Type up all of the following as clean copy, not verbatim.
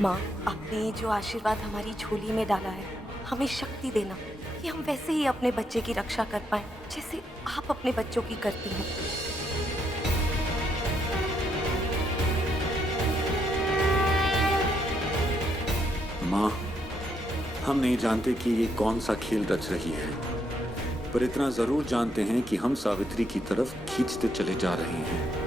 माँ, आपने जो आशीर्वाद हमारी झोली में डाला है, हमें शक्ति देना कि हम वैसे ही अपने बच्चे की रक्षा कर पाएँ, जैसे आप अपने बच्चों की करती हैं। माँ, हम नहीं जानते कि ये कौन सा खेल रच रही है, पर इतना जरूर जानते हैं कि हम सावित्री की तरफ खींचते चले जा रहे हैं।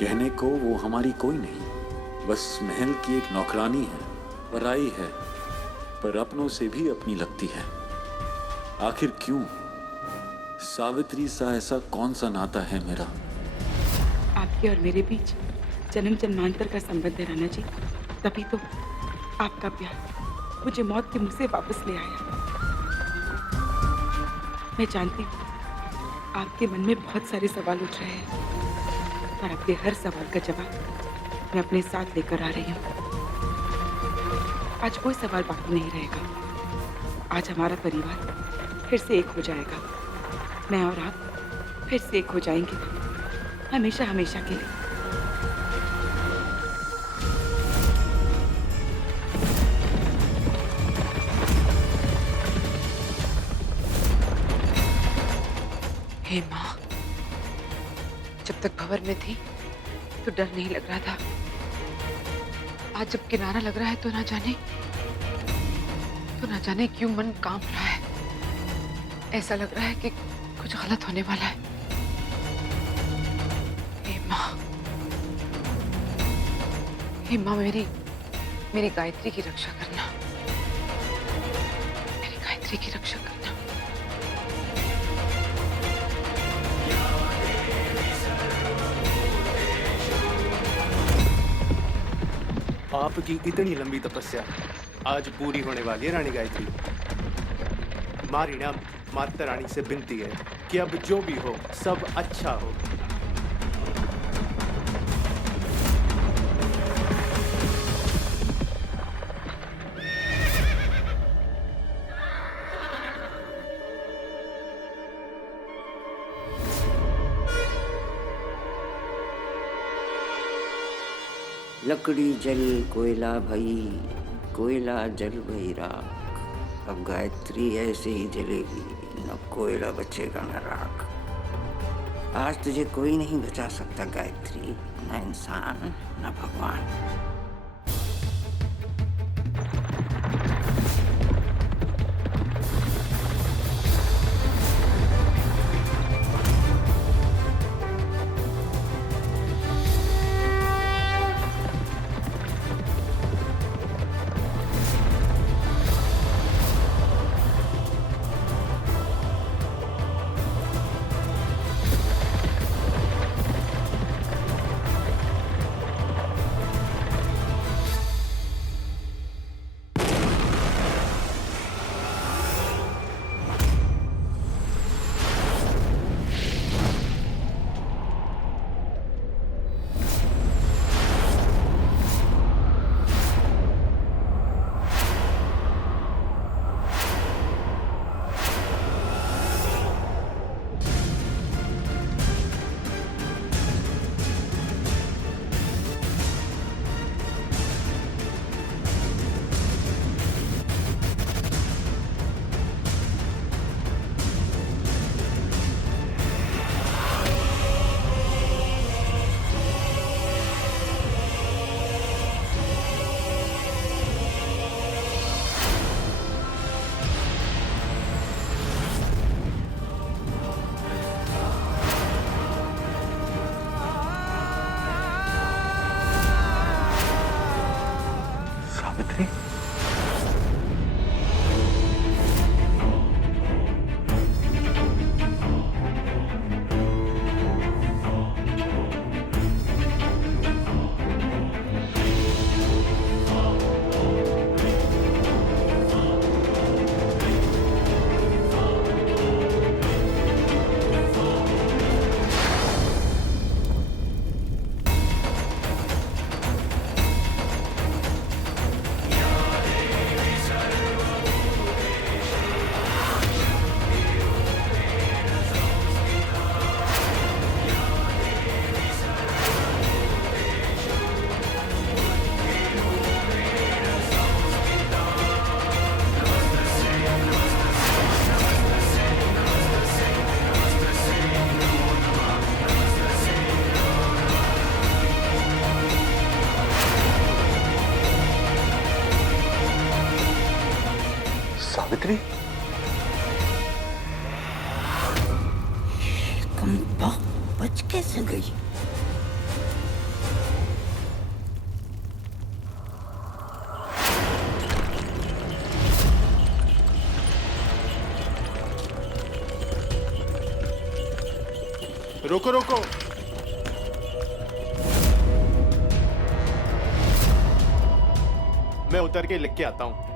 कहने को वो हमारी कोई नहीं, बस महल की एक नौकरानी है, पराई है, पर अपनों से भी अपनी लगती है। आखिर क्यों? सावित्री सा ऐसा कौन सा नाता है मेरा? आपके और मेरे बीच जन्म जन्मांतर का संबंध है राणा जी। तभी तो आपका प्यार मुझे मौत के मुंह से वापस ले आया। मैं जानती हूँ आपके मन में बहुत सारे सवाल उठ रहे हैं, पर आपके हर सवाल का जवाब मैं अपने साथ लेकर आ रही हूँ। आज कोई सवाल बाकी नहीं रहेगा। आज हमारा परिवार फिर से एक हो जाएगा। मैं और आप फिर से एक हो जाएंगे, हमेशा हमेशा के लिए। हे माँ, जब तक भंवर में थी तो डर नहीं लग रहा था। आज जब किनारा लग रहा है तो ना जाने क्यों मन कांप रहा है। ऐसा लग रहा है कि कुछ गलत होने वाला है। हे माँ, मेरी गायत्री की रक्षा करना। मेरी गायत्री की रक्षा करना। आपकी इतनी लंबी तपस्या आज पूरी होने वाली है रानी गायत्री। हमारी ना माता रानी से विनती है कि अब जो भी हो सब अच्छा हो। लकड़ी जल कोयला भई, कोयला जल भई राख। अब गायत्री ऐसे ही जलेगी, न कोयला बचेगा न राख। आज तुझे कोई नहीं बचा सकता गायत्री, न इंसान न भगवान। सावित्री, कंपा बच कैसे गई? रोको रोको, मैं उतर के लिख के आता हूं।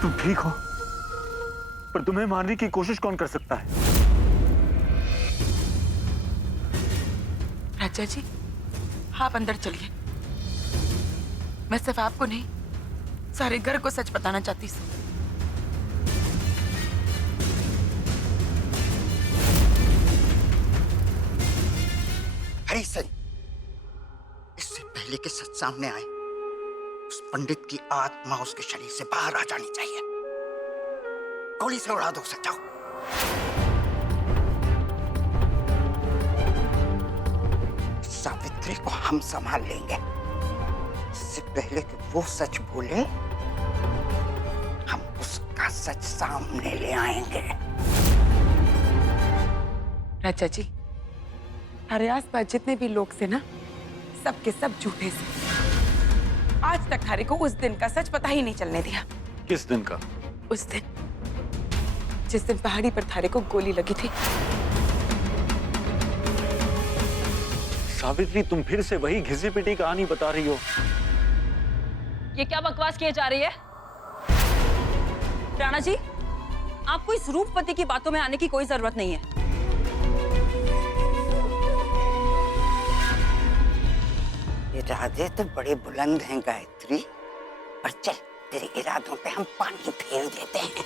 तुम ठीक हो, पर तुम्हें मारने की कोशिश कौन कर सकता है? राजा जी, आप अंदर चलिए। मैं सिर्फ आपको नहीं, सारे घर को सच बताना चाहती हूँ। हरी सर, इससे पहले कि सच सामने आए, उस पंडित की आत्मा उसके शरीर से बाहर आ जानी चाहिए। गोली से उड़ा दो उसे, जाओ। सावित्री को हम संभाल लेंगे। इससे पहले कि वो सच बोले, हम उसका सच सामने ले आएंगे। राजा जी, हमारे आसपास जितने भी लोग थे ना, सबके सब झूठे से। आज तक थारे को उस दिन का सच पता ही नहीं चलने दिया। किस दिन का? उस दिन जिस दिन पहाड़ी पर थारे को गोली लगी थी। सावित्री, तुम फिर से वही घिसी पिटी कहानी बता रही हो। ये क्या बकवास किए जा रही है? राणा जी, आपको इस रूपवती की बातों में आने की कोई जरूरत नहीं है। इरादे तो बड़े बुलंद हैं गायत्री, पर चल तेरे इरादों पे हम पानी फेर देते हैं।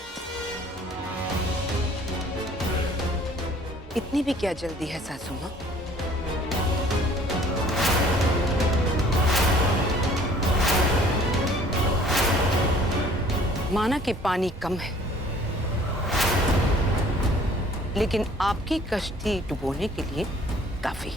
इतनी भी क्या जल्दी है सासू माँ? माना कि पानी कम है, लेकिन आपकी कश्ती डुबोने के लिए काफी।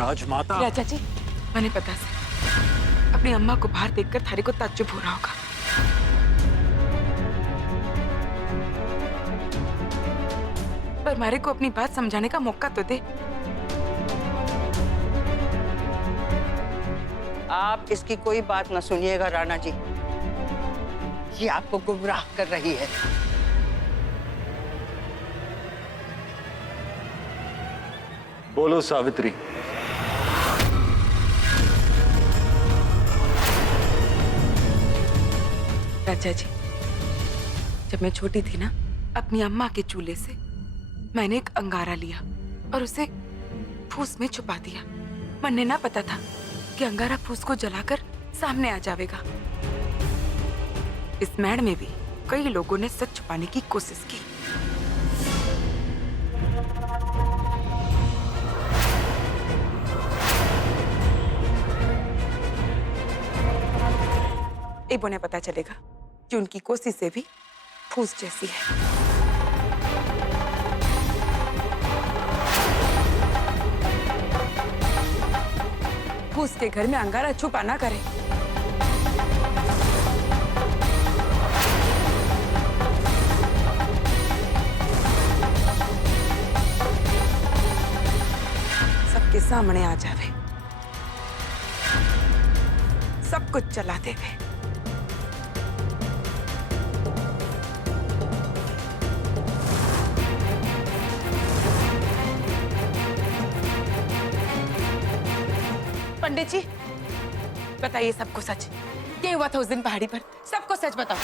राजमाता। राजा जी, मैंने पता से अपनी अम्मा को बाहर देखकर थारे को ताज्जुब हो रहा होगा। पर मारे को अपनी बात समझाने का मौका तो दे। आप इसकी कोई बात न सुनिएगा राणा जी, ये आपको गुमराह कर रही है। बोलो सावित्री। राजा जी, जब मैं छोटी थी ना, अपनी अम्मा के चूल्हे से मैंने एक अंगारा लिया और उसे फूस में छुपा दिया। मन्ने ना पता था कि अंगारा फूस को जलाकर सामने आ जाएगा। इस मैड में भी कई लोगों ने सच छुपाने की कोशिश की। एबो ने पता चलेगा कि उनकी कोशिश से भी फूस जैसी है। फूस के घर में अंगारा छुपा ना करे। सबके सामने आ जावे, सब कुछ चला देवे। पंडित जी बताइए सबको सच, क्या हुआ था उस दिन पहाड़ी पर? सबको सच बताओ।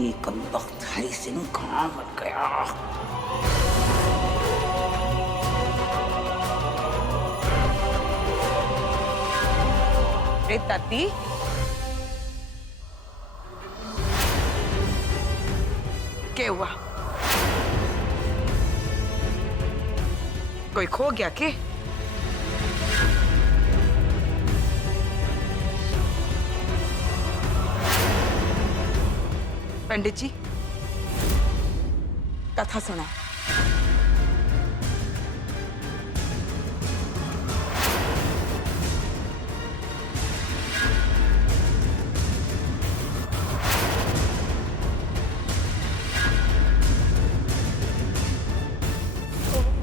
ये कमबख्त हरी सिंह कहाँ बन गया? अरे दादी, क्या हुआ? कोई खो गया के? पंडित जी कथा सुना।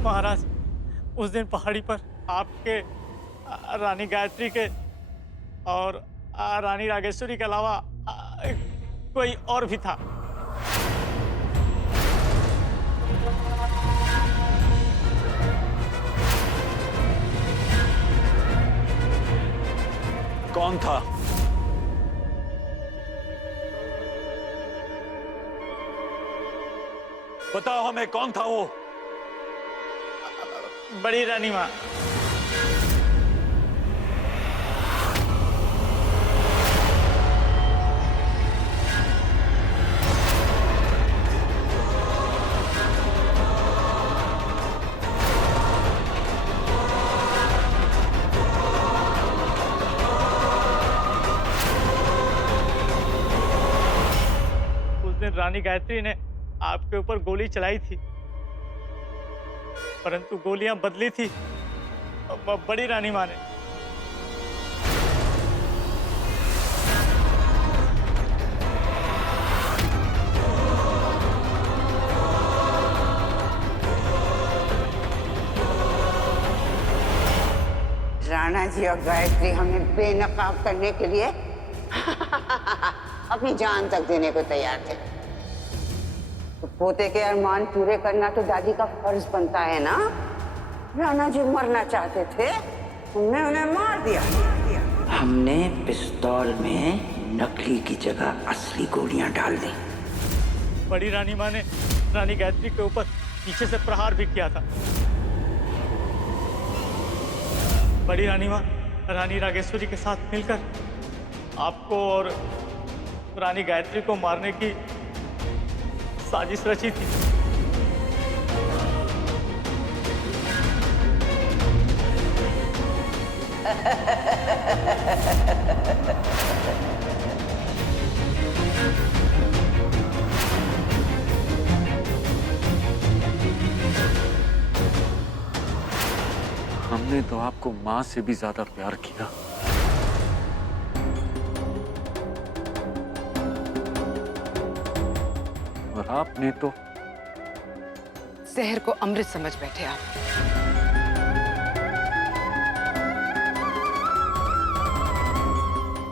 महाराज, उस दिन पहाड़ी पर आपके रानी गायत्री के और रानी रागेश्वरी के अलावा कोई और भी था। कौन था? बताओ हमें, कौन था वो? बड़ी रानी माँ। उस दिन रानी गायत्री ने आपके ऊपर गोली चलाई थी, परंतु गोलियां बदली थी बड़ी रानी माँ ने। राणा जी और गायत्री हमें बेनकाब करने के लिए अपनी जान तक देने को तैयार थे। तो पोते के अरमान पूरे करना तो दादी का फर्ज बनता है ना। राणा जी मरना चाहते थे, हमने उन्हें मार दिया। हमने पिस्तौल में नकली की जगह असली गोलियां डाल दी। बड़ी रानी माँ ने रानी गायत्री के ऊपर पीछे से प्रहार भी किया था। बड़ी रानी माँ रानी रागेश्वरी के साथ मिलकर आपको और रानी गायत्री को मारने की साजिश रची थी। हमने तो आपको माँ से भी ज्यादा प्यार किया। और आपने तो जहर को अमृत समझ बैठे आप।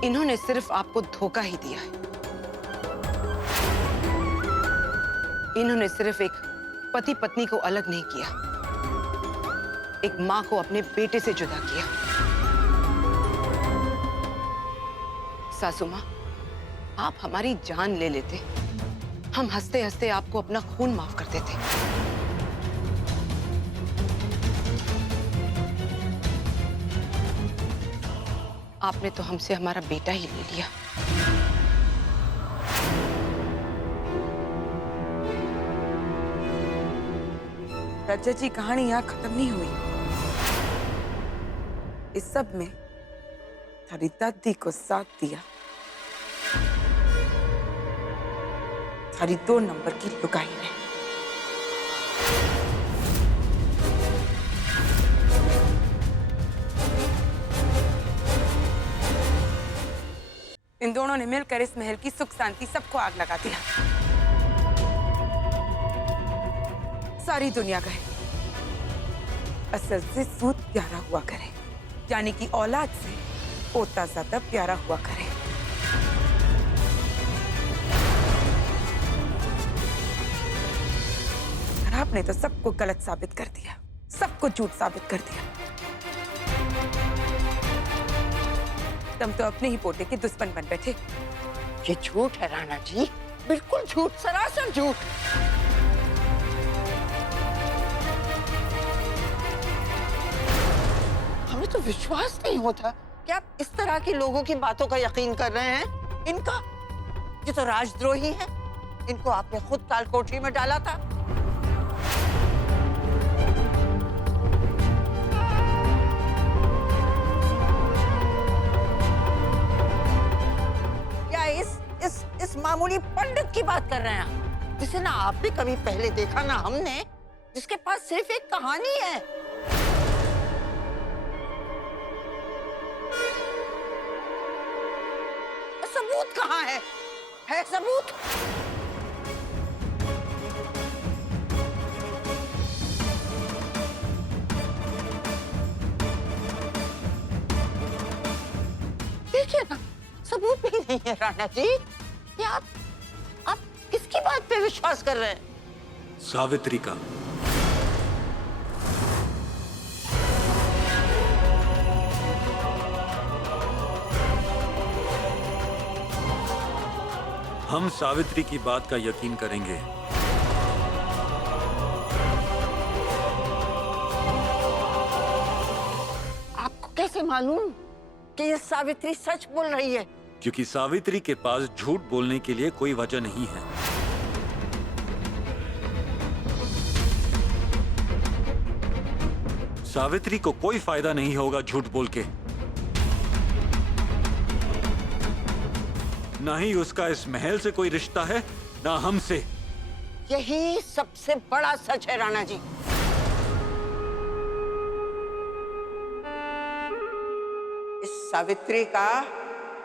इन्होंने सिर्फ आपको धोखा ही दिया है। इन्होंने सिर्फ एक पति पत्नी को अलग नहीं किया, एक मां को अपने बेटे से जुदा किया। सासू मां, आप हमारी जान ले लेते, हम हंसते हंसते आपको अपना खून माफ कर देते। आपने तो हमसे हमारा बेटा ही ले लिया। रजत जी, कहानी यहाँ खत्म नहीं हुई। इस सब में थारी दादी को साथ दिया थारी 2 नंबर की लुगाई ने। इन दोनों ने मिलकर इस महल की सुख शांति सबको आग लगा दिया। सारी दुनिया कहे असल से सूद प्यारा हुआ करे, यानी कि औलाद से पोता ज्यादा प्यारा हुआ करे। आपने तो सबको गलत साबित कर दिया, सबको झूठ साबित कर दिया। तुम तो अपने ही पोते के दुश्मन बन बैठे। ये झूठ है राणा जी, बिल्कुल झूठ, सरासर झूठ। हमें तो विश्वास नहीं होता कि आप इस तरह के लोगों की बातों का यकीन कर रहे हैं। इनका, ये तो राजद्रोही है। इनको आपने खुद काल कोठरी में डाला था। या इस मामूली पंडित की बात कर रहे हैं आप, जिसे ना आप भी कभी पहले देखा ना हमने, जिसके पास सिर्फ एक कहानी है। सबूत कहाँ है? है सबूत? देखिए ना, सबूत भी नहीं है राणा जी। ये आप किसकी बात पे विश्वास कर रहे हैं? सावित्री का। हम सावित्री की बात का यकीन करेंगे। आपको कैसे मालूम कि ये सावित्री सच बोल रही है? क्योंकि सावित्री के पास झूठ बोलने के लिए कोई वजह नहीं है। सावित्री को कोई फायदा नहीं होगा झूठ बोल के। ना ही उसका इस महल से कोई रिश्ता है, ना हमसे। यही सबसे बड़ा सच है राणा जी। इस सावित्री का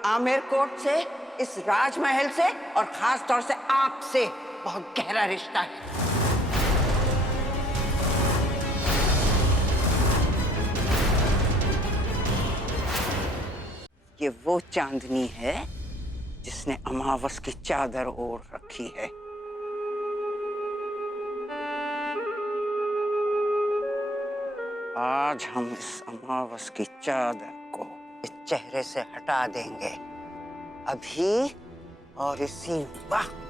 आमेर कोर्ट से, इस राजमहल से और खास तौर से आपसे बहुत गहरा रिश्ता है। ये वो चांदनी है जिसने अमावस की चादर ओढ़ रखी है। आज हम इस अमावस की चादर को इस चेहरे से हटा देंगे, अभी और इसी वक्त।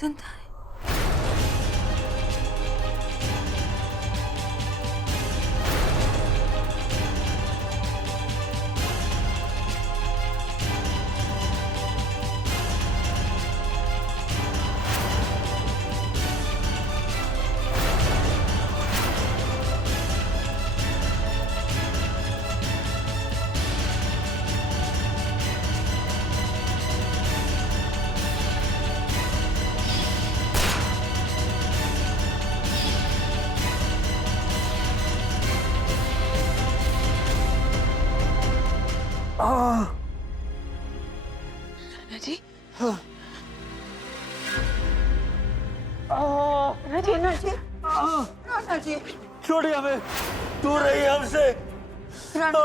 जिंदा है। जी, राणा जी, छोड़िए हमें, दूर रहिए हमसे। राणा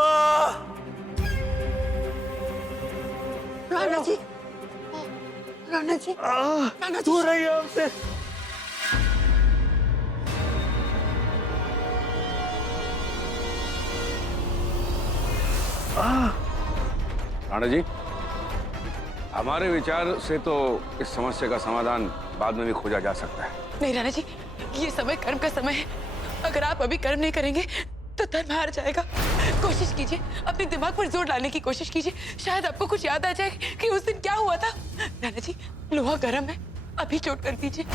जी, राणा जी, राणा जी, दूर रहिए हमसे। राणा जी, हमारे विचार से तो इस समस्या का समाधान बाद में भी खोजा जा सकता है। नहीं राणा जी, ये समय कर्म का समय है। अगर आप अभी कर्म नहीं करेंगे तो धर्म हार जाएगा। कोशिश कीजिए, अपने दिमाग पर जोर डालने की कोशिश कीजिए, शायद आपको कुछ याद आ जाए कि उस दिन क्या हुआ था। नाना जी, लोहा गर्म है, अभी चोट कर दीजिए।